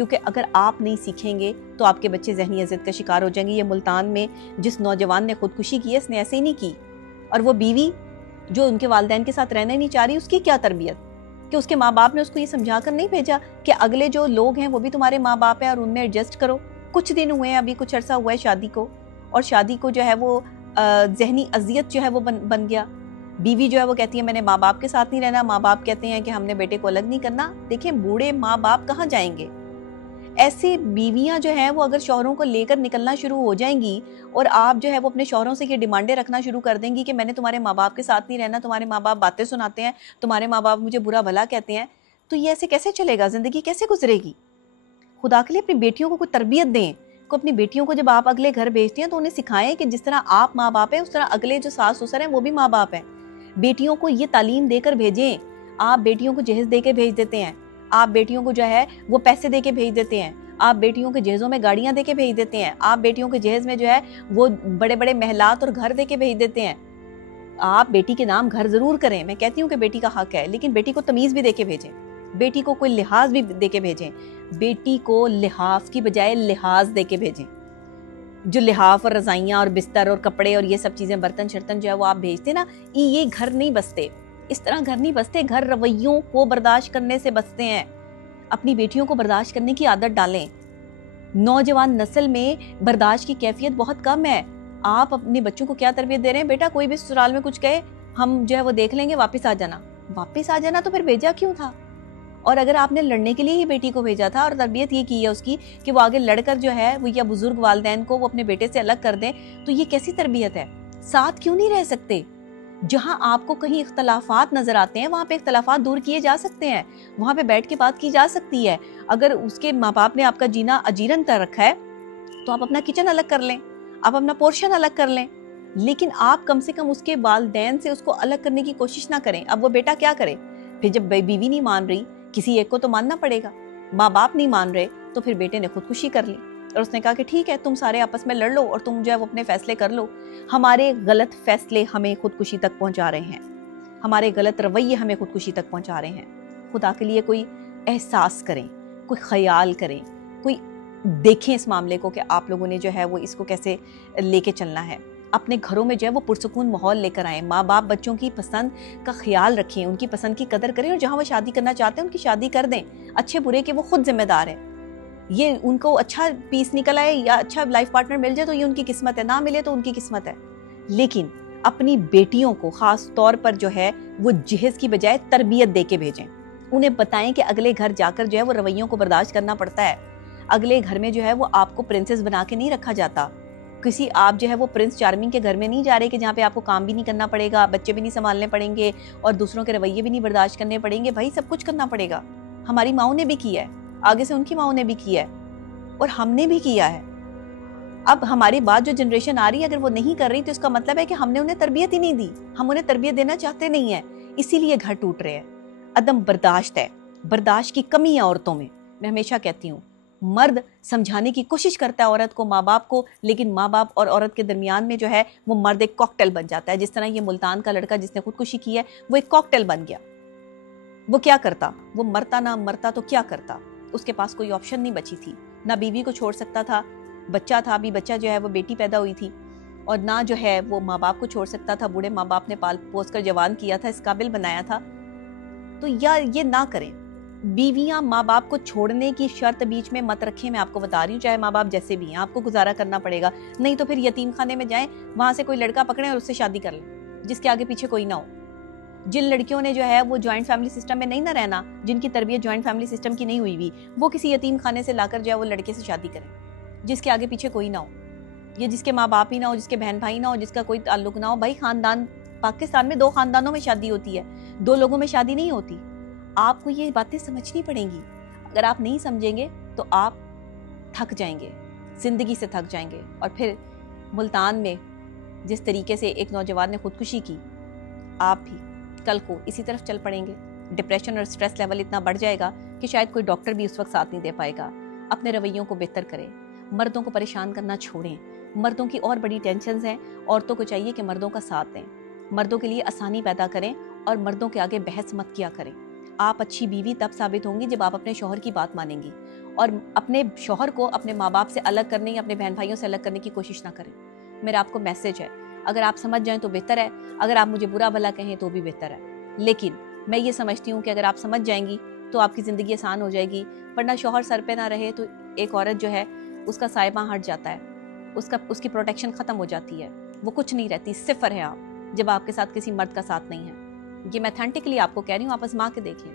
کیونکہ اگر آپ نہیں سیکھیں گے تو آپ کے بچے ذہنی اذیت کا شکار ہو جائیں گے۔ یہ ملتان میں جس نوجوان نے خودکشی کی ہے اس نے ایسے ہی نہیں کی، اور وہ بیوی جو ان کے والدین کے ساتھ رہنا ہی نہیں چاہ رہی، اس کی کیا تربیت کہ اس کے ماں باپ نے اس کو یہ سمجھا کر نہیں بھیجا کہ اگلے جو لوگ ہیں وہ بھی تمہارے ماں باپ ہیں اور ان میں ایڈجسٹ کرو۔ کچھ دن ہوئے ہیں، ابھی کچھ عرصہ ہوا ہے شادی کو، اور شادی کو جو ہے وہ ذہنی اذیت جو ہے وہ بن گیا۔ بیوی جو ہے وہ کہتی ہے میں نے ماں باپ کے ساتھ نہیں رہنا، ماں باپ کہتے ہیں کہ ہم نے بیٹے کو الگ نہیں کرنا۔ دیکھیں بوڑھے ماں باپ کہاں جائیں گے؟ ایسی بیویاں جو ہیں وہ اگر شوہروں کو لے کر نکلنا شروع ہو جائیں گی اور آپ جو ہے وہ اپنے شوہروں سے یہ ڈیمانڈیں رکھنا شروع کر دیں گی کہ میں نے تمہارے ماں باپ کے ساتھ نہیں رہنا، تمہارے ماں باپ باتیں سناتے ہیں، تمہارے ماں باپ مجھے برا بھلا کہتے ہیں، تو یہ ایسے کیسے چلے گا؟ زندگی کیسے گزرے گی؟ خدا کے لیے اپنی بیٹیوں کو کوئی تربیت دیں، اپنی بیٹیوں کو جب آپ اگلے گھر بھیجتے ہیں تو انہیں سکھائیں کہ جس طرح آپ ماں باپ ہیں اس طرح اگلے جو ساس سسر ہیں وہ بھی ماں باپ ہیں۔ بیٹیوں کو یہ تعلیم دے کر بھیجیں۔ آپ بیٹیوں کو جہیز دے کے بھیج دیتے ہیں، آپ بیٹیوں کو جو ہے وہ پیسے دے کے بھیج دیتے ہیں، آپ بیٹیوں کے جہیزوں میں گاڑیاں دے کے بھیج دیتے ہیں، آپ بیٹیوں کے جہیز میں جو ہے وہ بڑے بڑے محلات اور گھر دے کے بھیج دیتے ہیں۔ آپ بیٹی کے نام گھر ضرور کریں، میں کہتی ہوں کہ بیٹی کا حق ہے، لیکن بیٹی کو تمیز بھی دے کے بھیجیں، بیٹی کو کوئی لحاظ بھی دے کے بھیجیں۔ بیٹی کو لحاف کی بجائے لحاظ دے کے بھیجیں۔ جو لحاف اور رضائیاں اور بستر اور کپڑے اور یہ سب چیزیں برتن شرتن جو ہے وہ آپ بھیجتے نا، یہ گھر نہیں بستے، اس طرح گھر نہیں بستے۔ گھر رویوں کو برداشت کرنے سے بستے ہیں۔ اپنی بیٹیوں کو برداشت کرنے کی عادت ڈالیں۔ نوجوان نسل میں برداشت کی کیفیت بہت کم ہے۔ آپ اپنے بچوں کو کیا تربیت دے رہے ہیں؟ بیٹا کوئی بھی سسرال میں کچھ کہے ہم جو ہے وہ دیکھ لیں گے، واپس آ جانا۔ واپس آ جانا تو پھر بھیجا کیوں تھا؟ اور اگر آپ نے لڑنے کے لیے ہی بیٹی کو بھیجا تھا اور تربیت یہ کی ہے اس کی کہ وہ آگے لڑ کر جو ہے وہ یا بزرگ والدین کو وہ اپنے بیٹے سے الگ کر دیں، تو یہ کیسی تربیت ہے؟ ساتھ کیوں نہیں رہ سکتے؟ جہاں آپ کو کہیں اختلافات نظر آتے ہیں وہاں پہ اختلافات دور کیے جا سکتے ہیں، وہاں پہ بیٹھ کے بات کی جا سکتی ہے۔ اگر اس کے ماں باپ نے آپ کا جینا اجیرن کر رکھا ہے تو آپ اپنا کچن الگ کر لیں، آپ اپنا پورشن الگ کر لیں، لیکن آپ کم سے کم اس کے والدین سے اس کو الگ کرنے کی کوشش نہ کریں۔ اب وہ بیٹا کیا کرے؟ پھر جب بیوی نہیں مان رہی، کسی ایک کو تو ماننا پڑے گا، ماں باپ نہیں مان رہے تو پھر بیٹے نے خودکشی کر لی اور اس نے کہا کہ ٹھیک ہے تم سارے آپس میں لڑ لو اور تم جو ہے وہ اپنے فیصلے کر لو۔ ہمارے غلط فیصلے ہمیں خودکشی تک پہنچا رہے ہیں، ہمارے غلط رویے ہمیں خودکشی تک پہنچا رہے ہیں۔ خدا کے لیے کوئی احساس کریں، کوئی خیال کریں، کوئی دیکھیں اس معاملے کو کہ آپ لوگوں نے جو ہے وہ اس کو کیسے لے کے چلنا ہے۔ اپنے گھروں میں جو ہے وہ پرسکون ماحول لے کر آئیں۔ ماں باپ بچوں کی پسند کا خیال رکھیں، ان کی پسند کی قدر کریں، اور جہاں وہ شادی کرنا چاہتے ہیں ان کی شادی کر دیں، اچھے برے کے وہ خود ذمہ دار ہیں۔ یہ ان کو اچھا پیس نکل آئے یا اچھا لائف پارٹنر مل جائے تو یہ ان کی قسمت ہے، نہ ملے تو ان کی قسمت ہے، لیکن اپنی بیٹیوں کو خاص طور پر جو ہے وہ جہیز کی بجائے تربیت دے کے بھیجیں۔ انہیں بتائیں کہ اگلے گھر جا کر جو ہے وہ رویوں کو برداشت کرنا پڑتا ہے۔ اگلے گھر میں جو ہے وہ آپ کو پرنسس بنا کے نہیں رکھا جاتا۔ کسی آپ جو ہے وہ پرنس چارمنگ کے گھر میں نہیں جا رہے کہ جہاں پہ آپ کو کام بھی نہیں کرنا پڑے گا، بچے بھی نہیں سنبھالنے پڑیں گے اور دوسروں کے رویے بھی نہیں برداشت کرنے پڑیں گے۔ بھائی سب کچھ کرنا پڑے گا۔ ہماری ماؤں نے بھی کیا ہے، آگے سے ان کی ماؤں نے بھی کیا ہے اور ہم نے بھی کیا ہے۔ اب ہماری بعد جو جنریشن آ رہی ہے اگر وہ نہیں کر رہی تو اس کا مطلب ہے کہ ہم نے انہیں تربیت ہی نہیں دی، ہم انہیں تربیت دینا چاہتے نہیں ہیں، اسی لیے گھر ٹوٹ رہے ہیں۔ عدم برداشت ہے، برداشت کی کمی ہے عورتوں میں۔ میں ہمیشہ کہتی ہوں مرد سمجھانے کی کوشش کرتا ہے عورت کو، ماں باپ کو، لیکن ماں باپ اور عورت کے درمیان میں جو ہے وہ مرد ایک کاکٹیل بن جاتا ہے۔ جس طرح یہ ملتان کا لڑکا جس نے خودکشی کی ہے وہ ایک کاکٹیل بن گیا۔ وہ کیا کرتا؟ وہ مرتا نہ مرتا تو کیا کرتا؟ اس کے پاس کوئی آپشن نہیں بچی تھی، نہ بیوی کو چھوڑ سکتا تھا، بچہ تھا، ابھی بچہ جو ہے وہ بیٹی پیدا ہوئی تھی، اور نہ جو ہے وہ ماں باپ کو چھوڑ سکتا تھا، بوڑھے ماں باپ نے پال پوس کر جوان کیا تھا، اس قابل بنایا تھا۔ تو یہ نہ کریں۔ بیویاں ماں باپ کو چھوڑنے کی شرط بیچ میں مت رکھیں، میں آپ کو بتا رہی ہوں، چاہے ماں باپ جیسے بھی ہیں آپ کو گزارا کرنا پڑے گا، نہیں تو پھر یتیم خانے میں جائیں، وہاں سے کوئی لڑکا پکڑیں اور اس سے شادی کر لیں جس کے آگے پیچھے کوئی نہ ہو۔ جن لڑکیوں نے جو ہے وہ جوائنٹ فیملی سسٹم میں نہیں نہ رہنا، جن کی تربیت جوائنٹ فیملی سسٹم کی نہیں ہوئی وہ کسی یتیم خانے سے لا کر جو ہے وہ لڑکے سے شادی کریں جس کے آگے پیچھے کوئی نہ ہو، یا جس کے ماں باپ ہی نہ ہو، جس کے بہن بھائی نہ ہو، جس کا کوئی تعلق نہ ہو۔ بھائی خاندان، پاکستان میں 2 خاندانوں میں شادی ہوتی ہے، 2 لوگوں میں شادی نہیں ہوتی۔ آپ کو یہ باتیں سمجھنی پڑیں گی، اگر آپ نہیں سمجھیں گے تو آپ تھک جائیں گے، زندگی سے تھک جائیں گے، اور پھر ملتان میں جس طریقے سے ایک نوجوان نے خودکشی کی، آپ بھی کل کو اسی طرف چل پڑیں گے۔ ڈپریشن اور سٹریس لیول اتنا بڑھ جائے گا کہ شاید کوئی ڈاکٹر بھی اس وقت ساتھ نہیں دے پائے گا۔ اپنے رویوں کو بہتر کریں، مردوں کو پریشان کرنا چھوڑیں۔ مردوں کی اور بڑی ٹینشنز ہیں، عورتوں کو چاہیے کہ مردوں کا ساتھ دیں، مردوں کے لیے آسانی پیدا کریں اور مردوں کے آگے بحث مت کیا کریں۔ آپ اچھی بیوی تب ثابت ہوں گی جب آپ اپنے شوہر کی بات مانیں گی، اور اپنے شوہر کو اپنے ماں باپ سے الگ کرنے یا اپنے بہن بھائیوں سے الگ کرنے کی کوشش نہ کریں. میرا آپ کو میسج ہے. اگر آپ سمجھ جائیں تو بہتر ہے, اگر آپ مجھے برا بھلا کہیں تو بھی بہتر ہے. لیکن میں یہ سمجھتی ہوں کہ اگر آپ سمجھ جائیں گی تو آپ کی زندگی آسان ہو جائے گی, ورنہ شوہر سر پہ نہ رہے تو ایک عورت جو ہے اس کا سائبہ ہٹ جاتا ہے, اس کی پروٹیکشن ختم ہو جاتی ہے, وہ کچھ نہیں رہتی, صفر ہے آپ, جب آپ کے ساتھ کسی مرد کا ساتھ نہیں ہے. یہ میں اتھینٹکلی آپ کو کہہ رہی ہوں, آپ آزما کے دیکھ لیں.